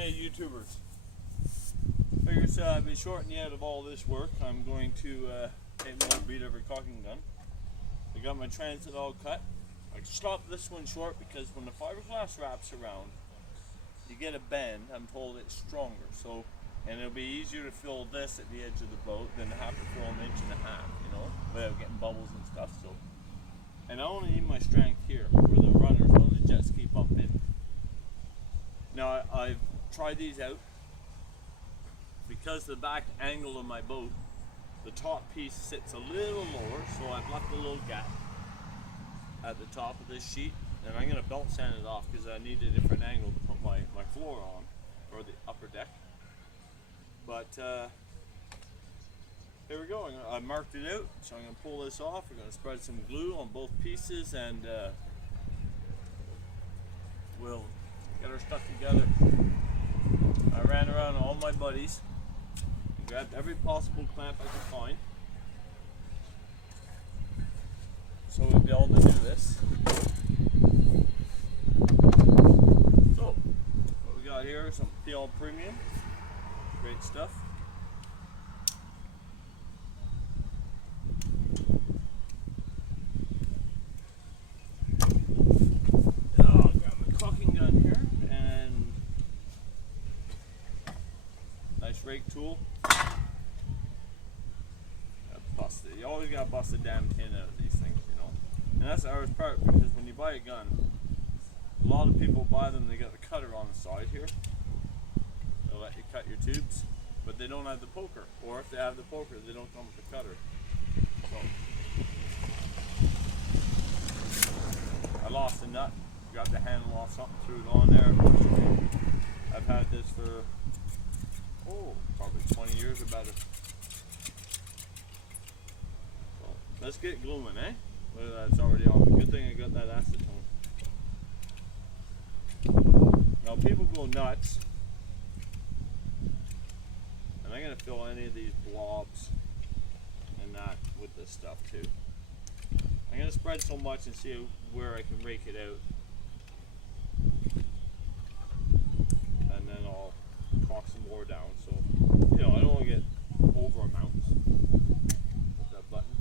today, YouTubers. Figures I've been shortening out of all this work. I'm going to take my old beat over caulking gun. I got my transit all cut. I stopped this one short because when the fiberglass wraps around, you get a bend. I'm told it's stronger. So, and it'll be easier to fill this at the edge of the boat than to have to fill 1.5 inches, you know, without getting bubbles and stuff. So, and I only need my strength here, where the runners on the jet ski bump in. Now I've tried these out because the back angle of my boat, the top piece sits a little lower, so I've left a little gap at the top of this sheet, and I'm going to belt sand it off because I need a different angle to put my floor on, or the upper deck. But here we go. I marked it out, so I'm going to pull this off. We're going to spread some glue on both pieces, and we'll get our stuff together. I ran around all my buddies and grabbed every possible clamp I could find, so we'll be able to do this. So, what we got here is some PL Premium. Great stuff. I'll grab my caulking gun here and nice rake tool. Busted. You always gotta bust a damn tin out of these things, you know. And that's the hardest part, because when you buy a gun, a lot of people buy them, they got the cutter on the side here. They'll let you cut your tubes, but they don't have the poker. Or if they have the poker, they don't come with the cutter. So I lost a nut, got the handle off something, threw it on there. I've had this for probably 20 years or better. So let's get gluing, eh? Look at that, it's already on. Good thing I got that acetone. Now people go nuts, and I'm going to fill any of these blobs and that with this stuff too. I'm going to spread so much and see where I can rake it out, and then I'll caulk some more down, so you know I don't want to get over amounts with that button.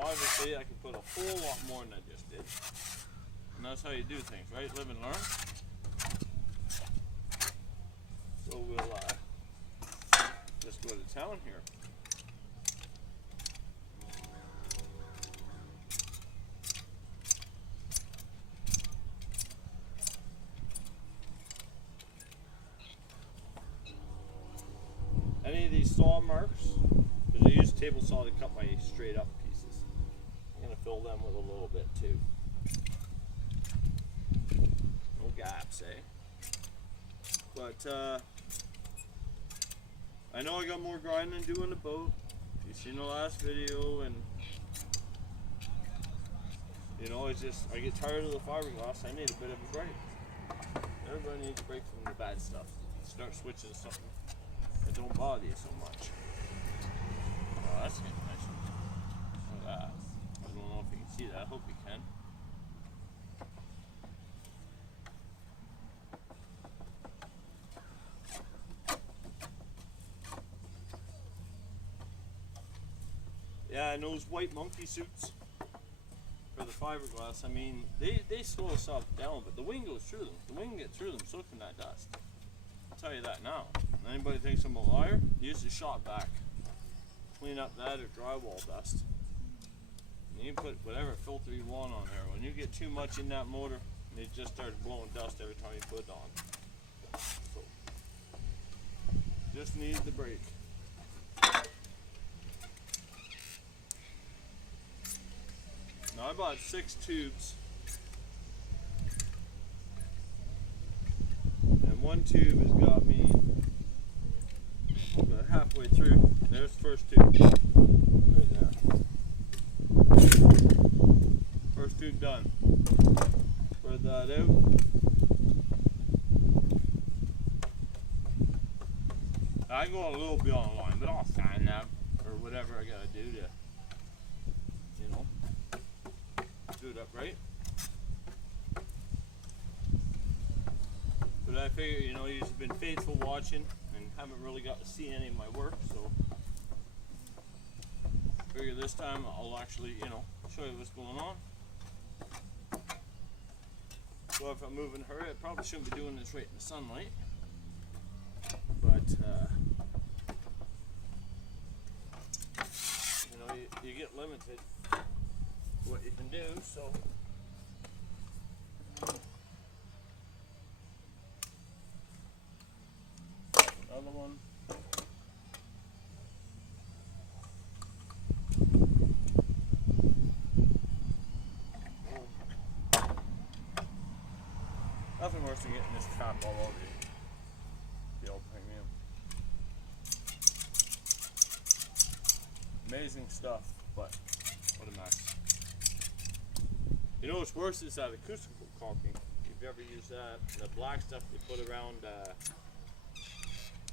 Obviously, I can put a whole lot more than I just did. And that's how you do things, right? Live and learn. So we'll just go to town here. Any of these saw marks, because I use table saw to cut my straight up pieces. I'm going to fill them with a little bit too. No gaps, eh? But I know I got more grinding to do in the boat. If you've seen the last video, and you know, it's just I get tired of the fiberglass. I need a bit of a break. Everybody needs a break from the bad stuff. Start switching to something that don't bother you so much. Oh, that's getting nice. Look at that. I don't know if you can see that. I hope you can. Yeah, and those white monkey suits for the fiberglass, I mean, they slow us off down, but the wind goes through them. The wind can get through them, so can that dust. I'll tell you that now. Anybody thinks I'm a liar? Use the shot back. Clean up that or drywall dust. And you can put whatever filter you want on there. When you get too much in that motor, it just starts blowing dust every time you put it on. So, just needs the brake. Now I bought 6 tubes, and one tube has got me about halfway through. There's the first tube, right there. First tube done. Spread that out. I go a little bit on the line, but I'll stand up or whatever I gotta do to, you know, do it upright. But I figure, you know, you've been faithful watching and haven't really got to see any of my work, so I figure this time I'll actually, you know, show you what's going on. So if I'm moving her, I probably shouldn't be doing this right in the sunlight. But, you know, you get limited what you can do, so. Another one. Nothing worse than getting this trap all over you. The old premium. Amazing stuff, but what a mess. You know what's worse is that acoustical caulking. If you've ever used that, the black stuff you put around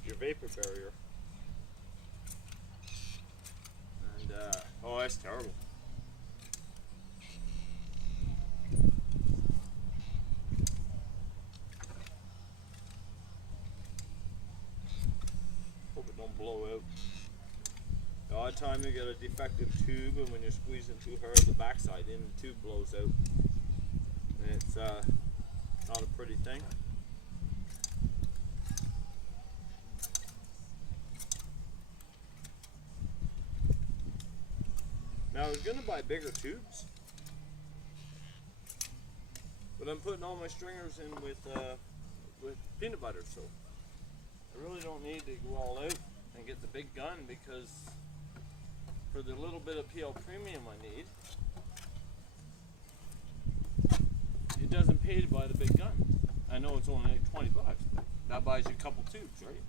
your vapor barrier. And oh, that's terrible. Hope it don't blow out. The odd time you get a defective tube, and when you're squeezing too hard, the backside in the tube blows out. And it's not a pretty thing. Now I was going to buy bigger tubes, but I'm putting all my stringers in with peanut butter, so I really don't need to go all out and get the big gun, because for the little bit of PL premium I need, it doesn't pay to buy the big gun. I know it's only like 20 bucks, but that buys you a couple tubes, right?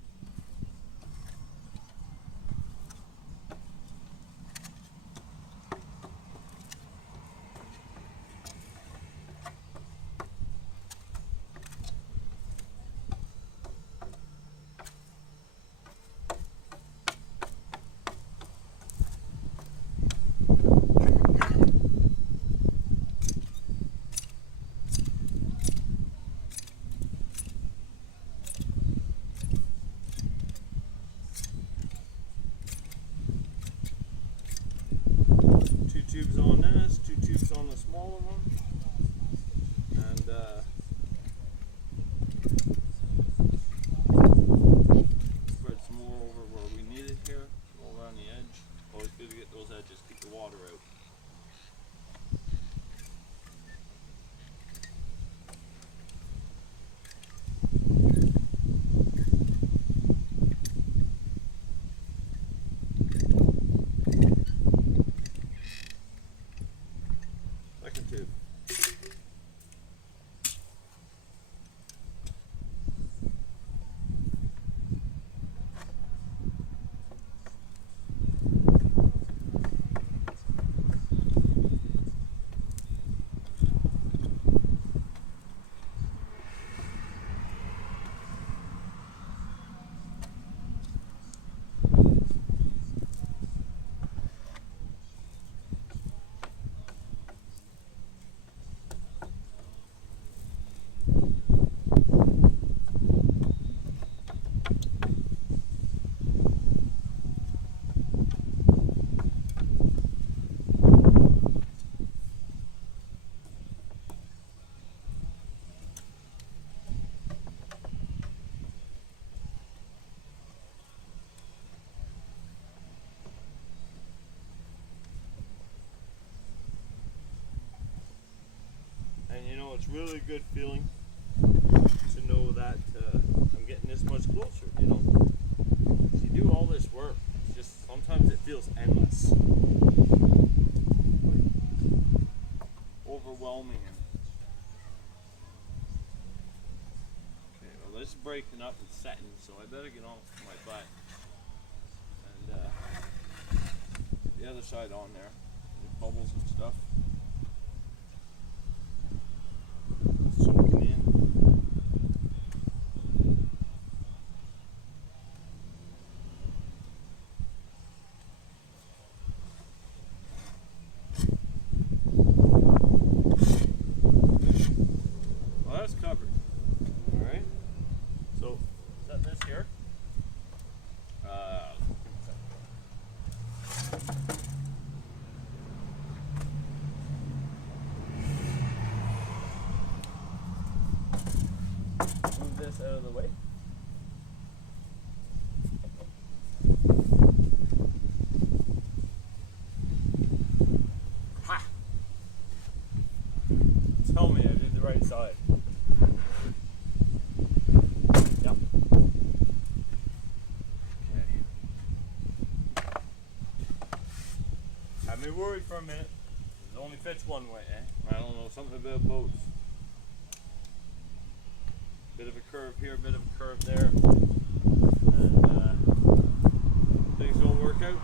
Tubes on this, 2 tubes on the smaller one, and spread some more over where we need it here, all around the edge. Always good to get those edges, keep the water out. Tube. And you know, it's really good feeling to know that I'm getting this much closer, you know. If you do all this work, it's just sometimes it feels endless. Like, overwhelming. Okay, well this is breaking up and setting, so I better get on my butt. And get the other side on there. With bubbles and stuff. Soaking in. Move this out of the way. Ha! Tell me I did the right side. Yep. Okay. Had me worried for a minute. It only fits one way, eh? I don't know, something about boats. Bit of a curve here, bit of a curve there. And things don't work out.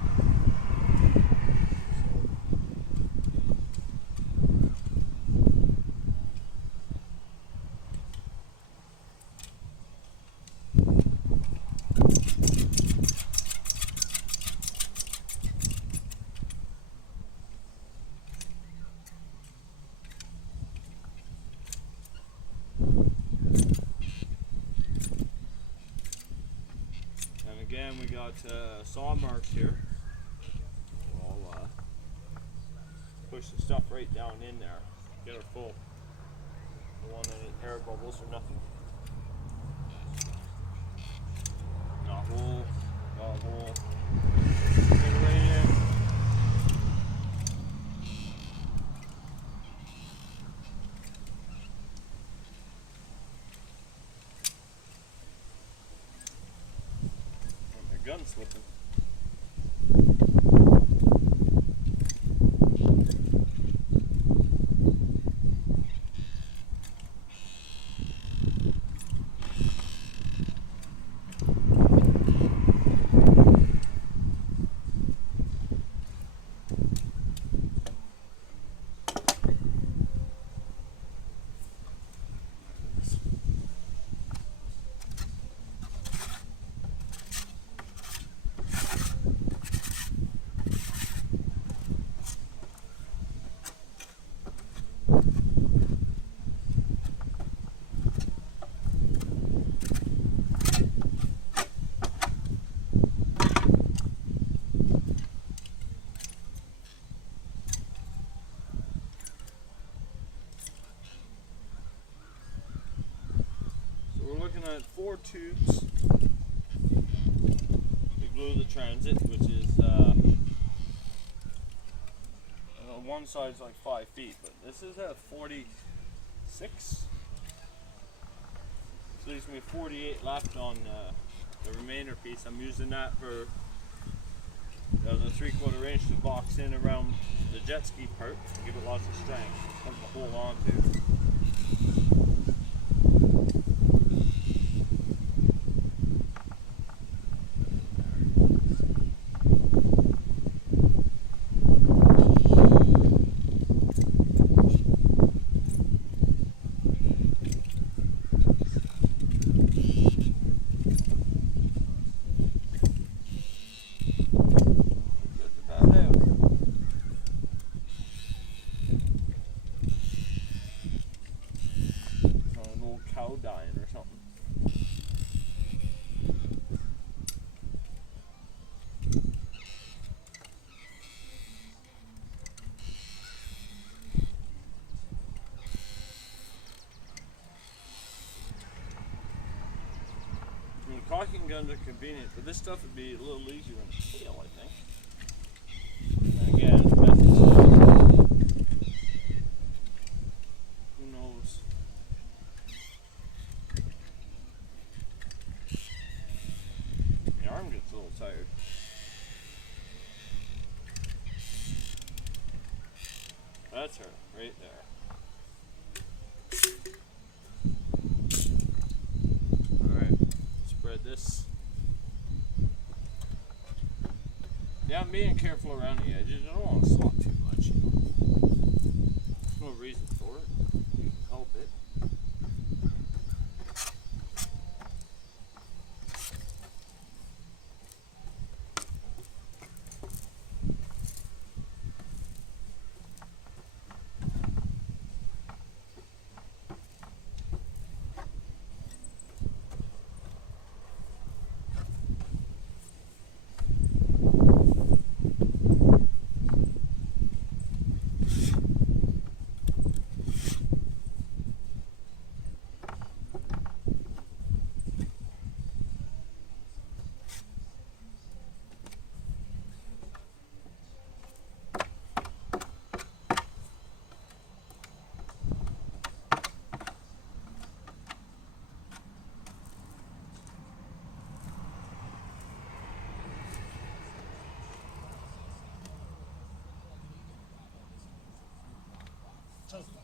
Again, we got saw marks here. I'll push the stuff right down in there. Get her full. Don't want any air bubbles or nothing. Not hole. Not hole. Get it right in. Gun slipping. At 4 tubes to glue the transit, which is one side's like 5 feet, but this is at 46. So leaves me 48 left on the remainder piece. I'm using that for the 3/4 inch to box in around the jet ski part to give it lots of strength, something to hold on to. Dying or something. I mean, caulking guns are convenient, but this stuff would be a little easier on the tail, I think. And again, it's best to slow. Who knows? Arm gets a little tired. That's her, right there. Alright, spread this. Yeah, I'm being careful around the edges. I don't want to slop too much. There's no reason for it. You can help it.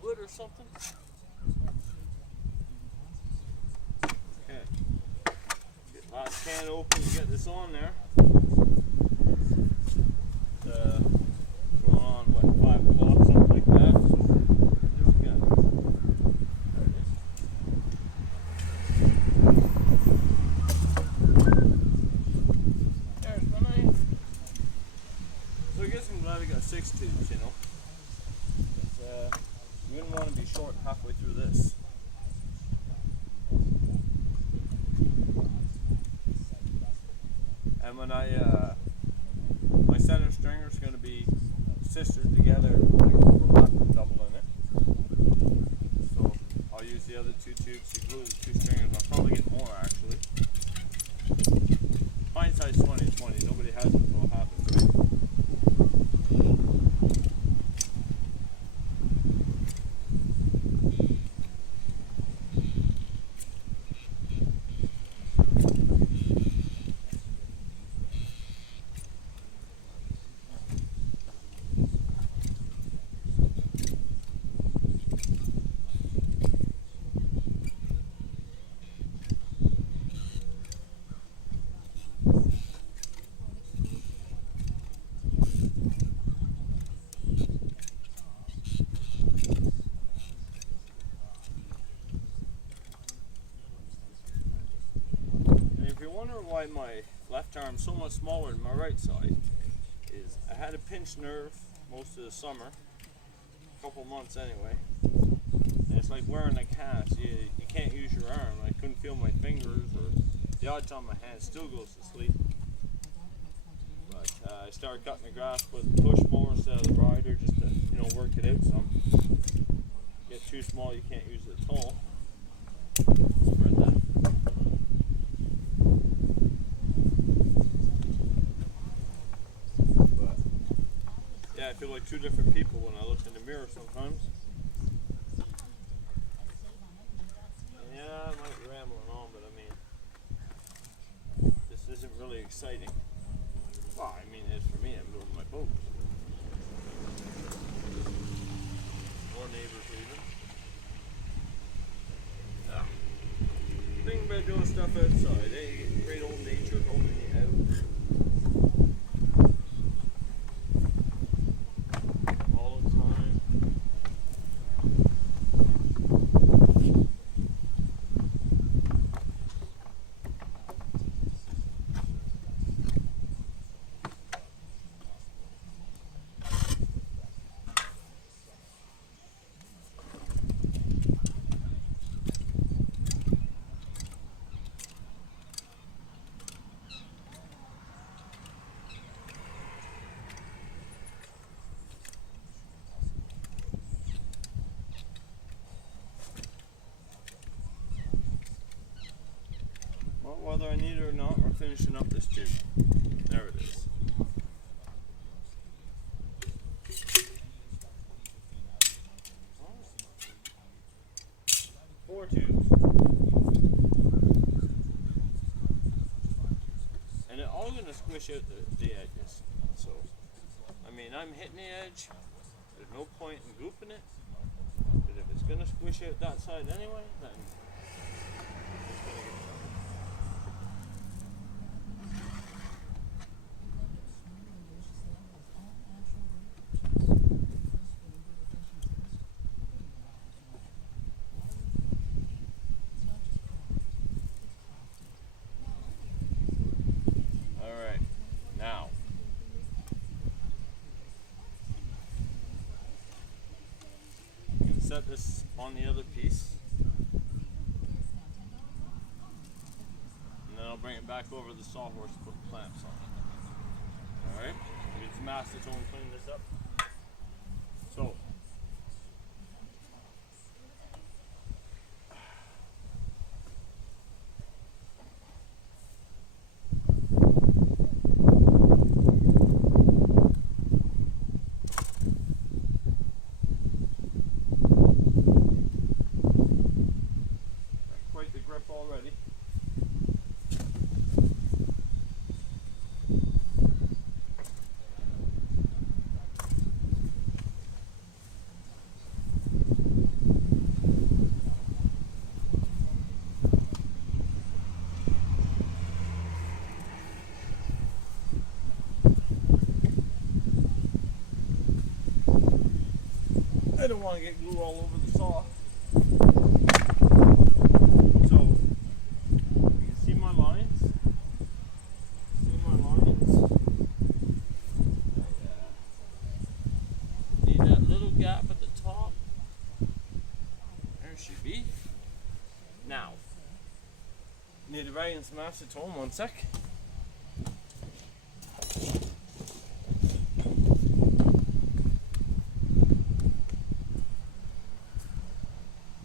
wood or something? Okay. Get last can open to get this on there. Going on what, 5 o'clock, something like that. So there we go. There it is. There's my knife. So I guess I'm glad I got 6 tubes, you know. You wouldn't want to be short halfway through this. And when my center stringer is going to be sistered together, like overlap and double in it. So I'll use the other 2 tubes to glue the 2 stringers. I'll probably get more actually. Hindsight's 20/20. Nobody has it until it happens, right? If you're wondering why my left arm's so much smaller than my right side, is I had a pinched nerve most of the summer, a couple months anyway, and it's like wearing a cast. You can't use your arm. I couldn't feel my fingers, or the odd time my hand still goes to sleep. But I started cutting the grass with a push mower instead of the rider, just to work it out some. Get too small, you can't use it at all. Spread that. I feel like 2 different people when I look in the mirror sometimes. And yeah, I might be rambling on, but I mean, this isn't really exciting. Well, I mean, it's for me. I'm building my boat. More neighbors leaving. Yeah. The thing about doing stuff outside, you get great old nature helping you out. Whether I need it or not, we're finishing up this tube. There it is. Oh. 4 tubes. And they're all going to squish out the edges. So, I mean, I'm hitting the edge. There's no point in gooping it. But if it's going to squish out that side anyway, then it's going to get done. Set this on the other piece, and then I'll bring it back over the sawhorse to put the clamps on. Alright, get some acetone and clean this up. So, already. don't want to get glue all over the saw. So, you can see my lines. Need that little gap at the top. There it should be. Now, need to write in some acetone, 1 sec.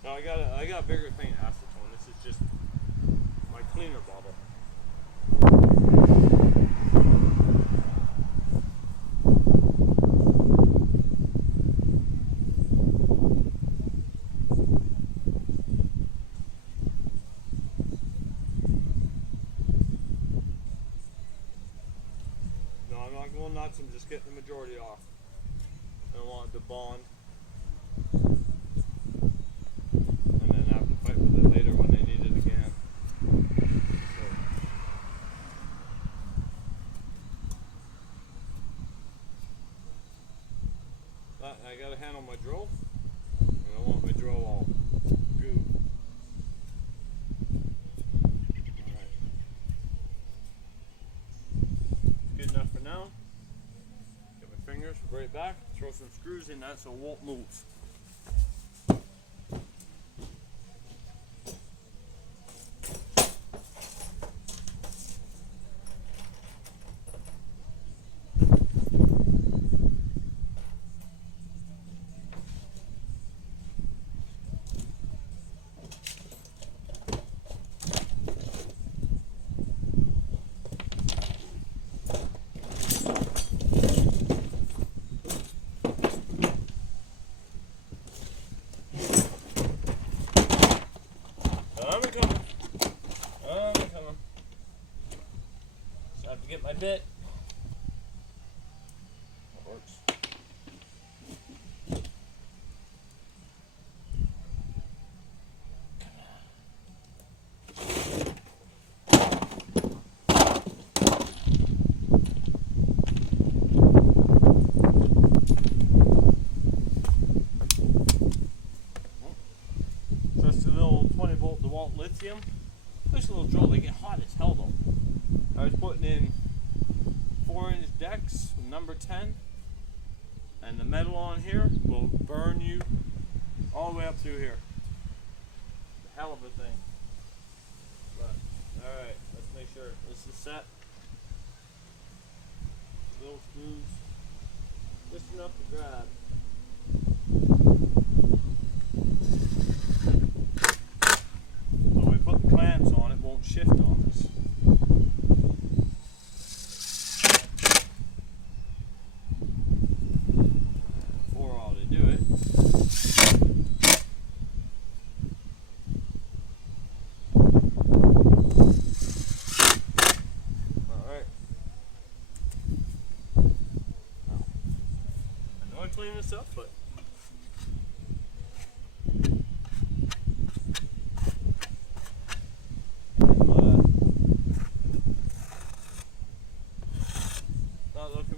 No, I got a bigger thing, acetone. This is just my cleaner bottle. No, I'm not going nuts. I'm just getting the majority off. I don't want it to bond. Fight with it later when they need it again. So. I gotta handle my drill. I don't want my drill all goo. Alright. Good enough for now. Get my fingers right back, throw some screws in that so it won't move. Get my bit. That works. Just a little 20-volt DeWalt lithium. This little drill, they get hot as hell though. I was putting in 4-inch decks, number 10, and the metal on here will burn you all the way up through here. A hell of a thing. But, alright, let's make sure this is set. Little screws, just enough to grab. So when we put the clamps on, it won't shift on us. 4 ought to do it. Alright. I know I cleaned this up, but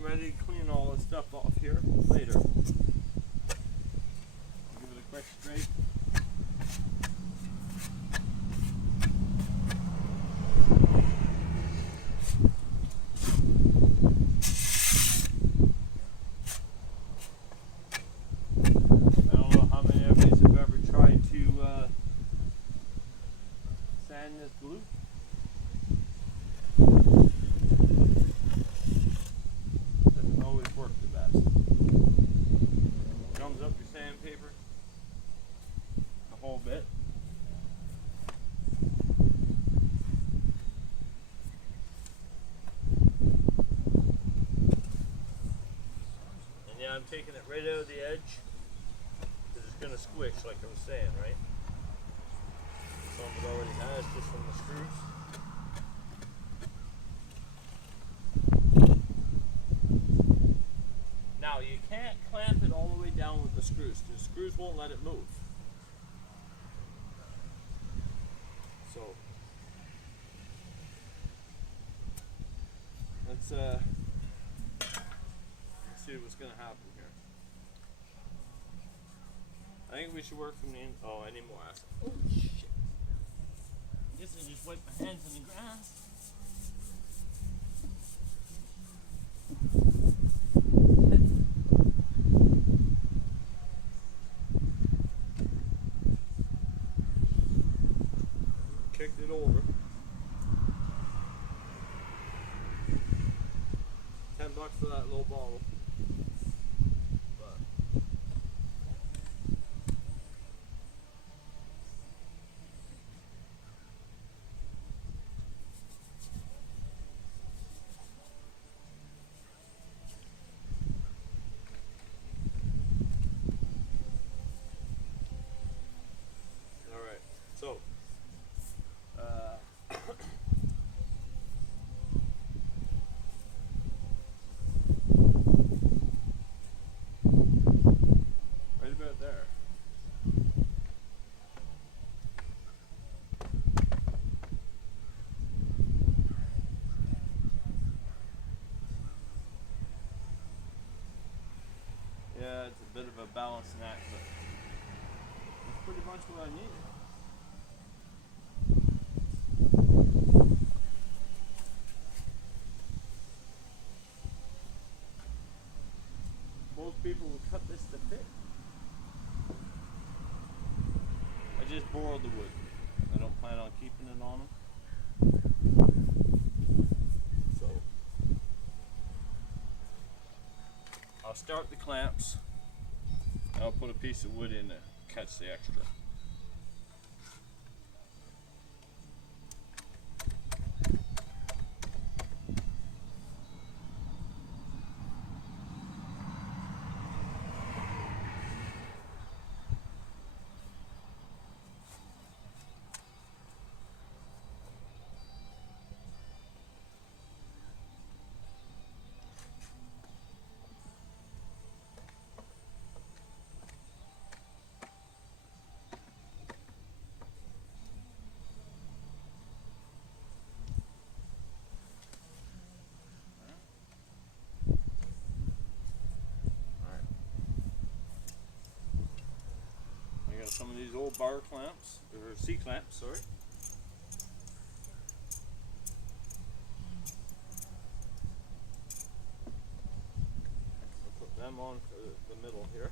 ready to clean all this stuff off here later. Give it a quick scrape. I don't know how many of you have ever tried to sand this glue. Gums up your sandpaper a whole bit. And yeah, I'm taking it right out of the edge because it's going to squish like I was saying, right? Some of it already has just from the screws. Now you can't clamp it all the way down with the screws because the screws won't let it move. So let's see what's going to happen here. I think we should work from the end. Oh, I need more acid. Oh, shit. I guess I just wipe my hands in the grass. Kicked it over. $10 for that little bottle. So, right about there. Yeah, it's a bit of a balancing act, but that's pretty much what I needed. Most people will cut this to fit. I just borrowed the wood. I don't plan on keeping it on them. So I'll start the clamps. I'll put a piece of wood in to catch the extra. Some of these old bar clamps, or C-clamps, sorry. I'll put them on for the middle here.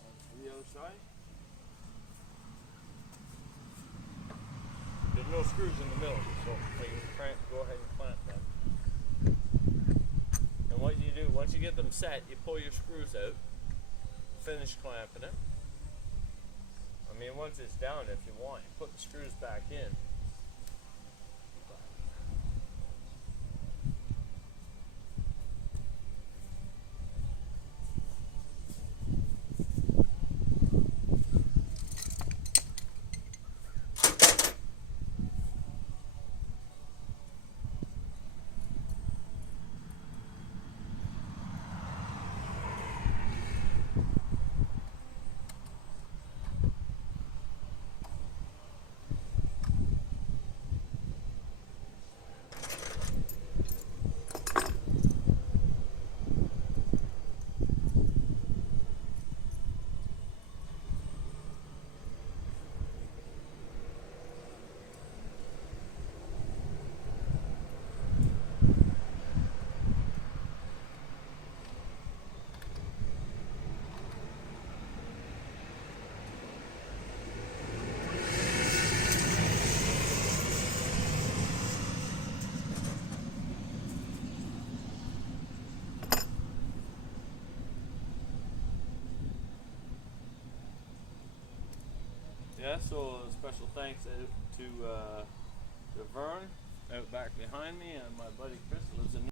On the other side. There's no screws in the middle, so we can go ahead and clamp them. And what you do, once you get them set, you pull your screws out, finish clamping it. I mean, once it's down, if you want, you put the screws back in. Yeah, so a special thanks to Vern out back behind me and my buddy Chris lives in